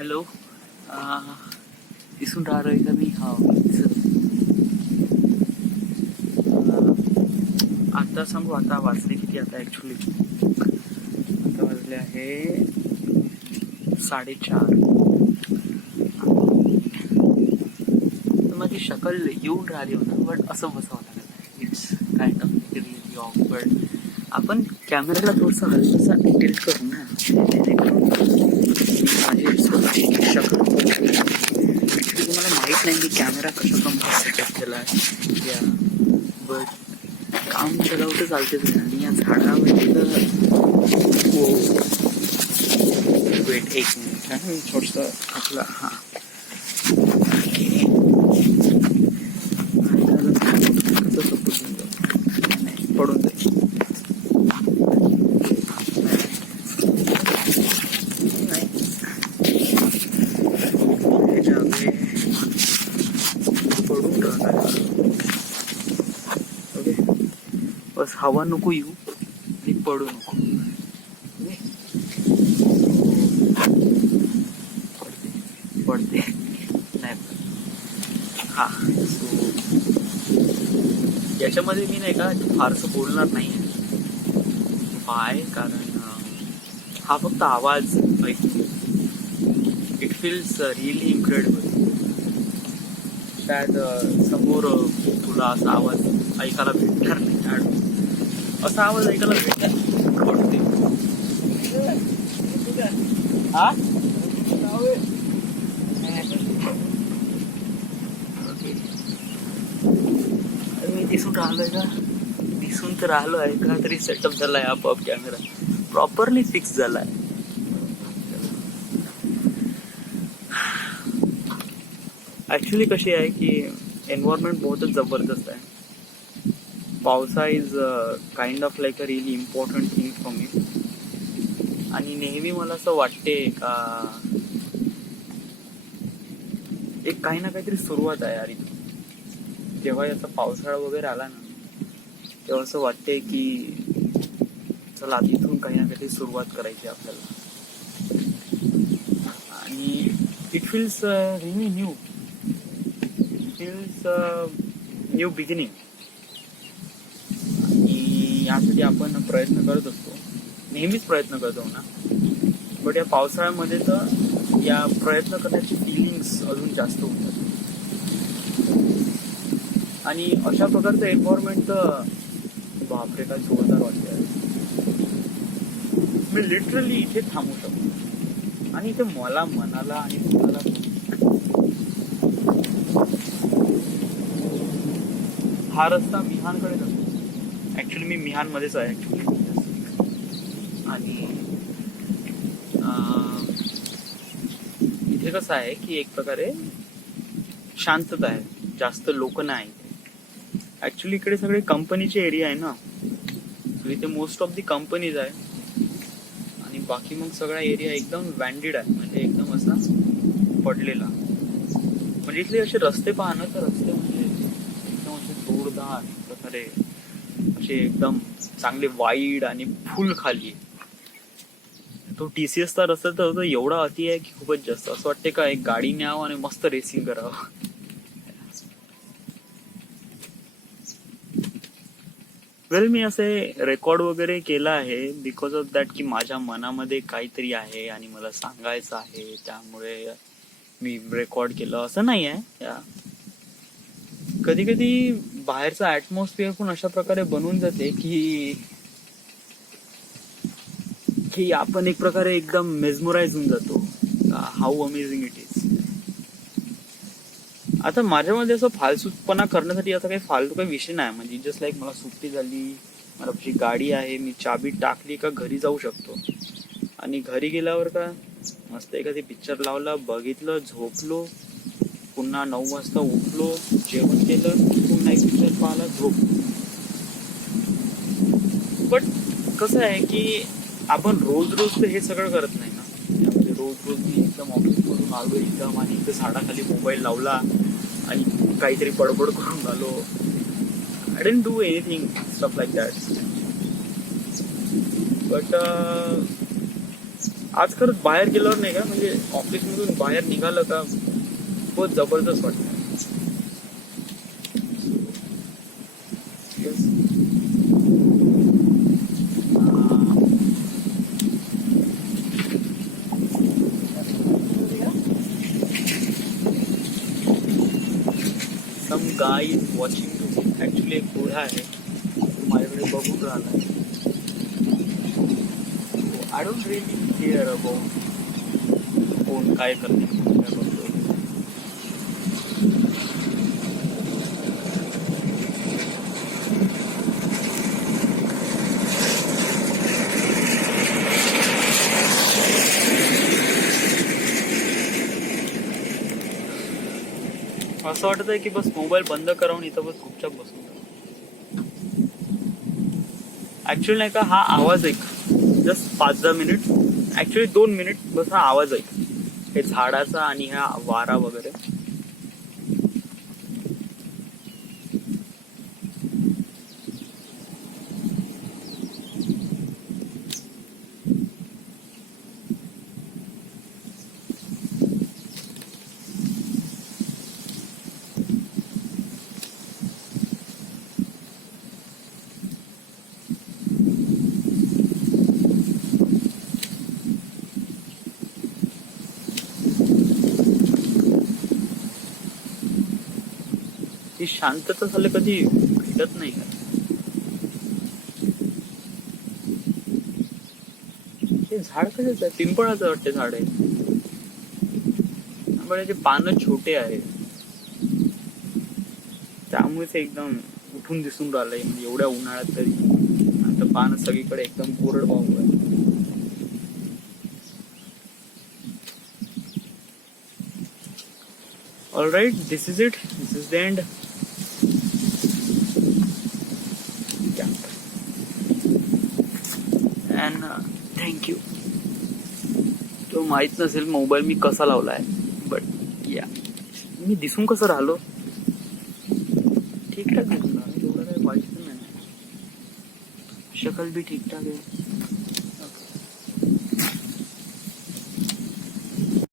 Hello. दिसून राहिलोय का मी? हा दिसत. आता सांगू, आता वाजले किती आता ॲक्च्युली? आता वाजले आहे 4:30. तर माझी शकल येऊन राहिली होती, बट असं बसावं लागत. It's kind of really awkward. आपण कॅमेऱ्याला थोडंसं हलकंसं टिल्ट करू ना, जेणेकरून माझी स्वतःची शकल ॲक्च्युली तुम्हाला माहीत नाही की कॅमेरा कशा प्रमाणे सेटअप केला आहे या, बट काम केलं तर चालतेच नाही. आणि या झाडामध्ये तर हो, वेट एक मिनिट आहे, मी थोडंसं आपलं हां पडून जाईल. पडून राहणार. ओके, बस हवा नको येऊ आणि पडू नको. पडते नाही हा. सो याच्यामध्ये मी नाही का फारसं बोलणार नाही बाय, कारण हा फक्त आवाज ऐकतो. It feels really incredible. शायद समोर तुला असा आवाज ऐकायला भेटणार नाही. असा आवाज ऐकायला भेटणार पडते. हा मी दिसून राहिलोय का? दिसून तर राहिलो आहे का? तरी सेटअप झालाय आपोआप. कॅमेरा प्रॉपरली फिक्स झालाय. ऍक्च्युली कशी आहे की एन्व्हायरमेंट बहुतच जबरदस्त आहे. पावसा is kind of like a really important thing for me. आणि नेहमी मला असं वाटते का एक काही ना काहीतरी सुरुवात आहे यार. जेव्हा याचा पावसाळा वगैरे आला ना, तेव्हा असं वाटते की चला इथून काही ना काहीतरी सुरुवात करायची आपल्याला. आणि it feels really new. Feels new beginning. आणि यासाठी आपण प्रयत्न करत असतो, नेहमीच प्रयत्न करतो ना. बट या पावसाळ्यामध्ये तर या प्रयत्न करण्याची फिलिंग्स अजून जास्त होतात. आणि अशा प्रकारचं एन्व्हायरमेंट तर बापरे काय जोरदार वाटते. मी लिटरली इथे थांबू शकतो आणि इथे मला मनाला आणि तुम्हाला हा रस्ता मिहानकडे जातो. ऍक्च्युली मी मिहानमध्येच आहे ऍक्च्युली. आणि इथे कसं आहे की एक प्रकारे शांतता आहे, जास्त लोक नाही. ऍक्च्युली इकडे सगळे कंपनीचे एरिया आहे ना, इथे मोस्ट ऑफ दी कंपनीज आहे. आणि बाकी मग सगळा एरिया एकदम वँडेड आहे, म्हणजे एकदम असा पडलेला. म्हणजे इथले असे रस्ते पहा ना, तर रस्ते म्हणजे एकदम असे जोरदार प्रकारे असे एकदम चांगले वाईड आणि फुल खाली. तो TCSचा रस्ता तर एवढा अति आहे की खूपच जास्त. असं वाटते का एक गाडी न्यावं आणि मस्त रेसिंग करावं. वेल, मी असे रेकॉर्ड वगैरे केला आहे बिकॉज ऑफ दॅट की माझ्या मनामध्ये काहीतरी आहे आणि मला सांगायचं आहे, त्यामुळे मी रेकॉर्ड केलं. असं नाही आहे. कधी कधी बाहेरचा ऍटमॉस्फिअर पण अशा प्रकारे बनून जाते की आपण एक प्रकारे एकदम मेजमराइज होऊन जातो. How amazing it is. आता माझ्यामध्ये असं फालतूपणा करण्यासाठी आता काही फालतू काही विषय नाही. म्हणजे जस्ट लाईक मला सुट्टी झाली, मला आपली गाडी आहे, मी चाबी टाकली का घरी जाऊ शकतो. आणि घरी गेल्यावर का मस्त एखादी पिक्चर लावला, बघितलं, झोपलो, पुन्हा 9 वाजता उठलो, जेवण केलं, पुन्हा एक पिक्चर पाहिला, झोपलो. बट कसं आहे की आपण रोज रोज तर हे सगळं करत नाही ना. त्यामध्ये रोज मी एकदम ऑफिसमधून आलो एकदम आणि इथं झाडाखाली मोबाईल लावला आणि काहीतरी बडबड करून आलो. I didn't do anything stuff like that. But आज खरंच बाहेर गेल्यावर नाही का, म्हणजे ऑफिस मधून बाहेर निघालं का बहुत जबरदस्त वाटतं. सम गाय इज वॉचिंग. ऍक्च्युली एक घोडा आहे, माझ्याकडे बघून राहिला. I don't really care about कोण काय करते, कोण काय करतो. असं वाटत आहे की बस मोबाईल बंद करावून इथं बस गुपचाप बसून. ऍक्च्युअली नाही का, हा आवाज ऐक, जस्ट 5-10 मिनिट, ऍक्च्युअली 2 मिनिट बस हा आवाज ऐक, हे झाडाचा आणि हा वारा वगैरे. ही शांतता झालं कधी भेटत नाही का. हे झाड कशाचं आहे, पिंपळाचं वाटते झाड आहे, पण याचे पानं छोटे आहेत, त्यामुळेच एकदम उठून दिसून राहिलंय, म्हणजे एवढ्या उन्हाळ्यात तरी. आता पानं सगळीकडे एकदम कोरडवाहू आहे. Alright, this is it. This is the end. And thank you. तो माहित नसेल मोबाईल मी कसा लावलाय, बट या मी दिसून कसं राहिलो, ठीकठाक दिसून राहिलो, एवढं काही वाईट नाही, शकल भी ठीकठाक आहे.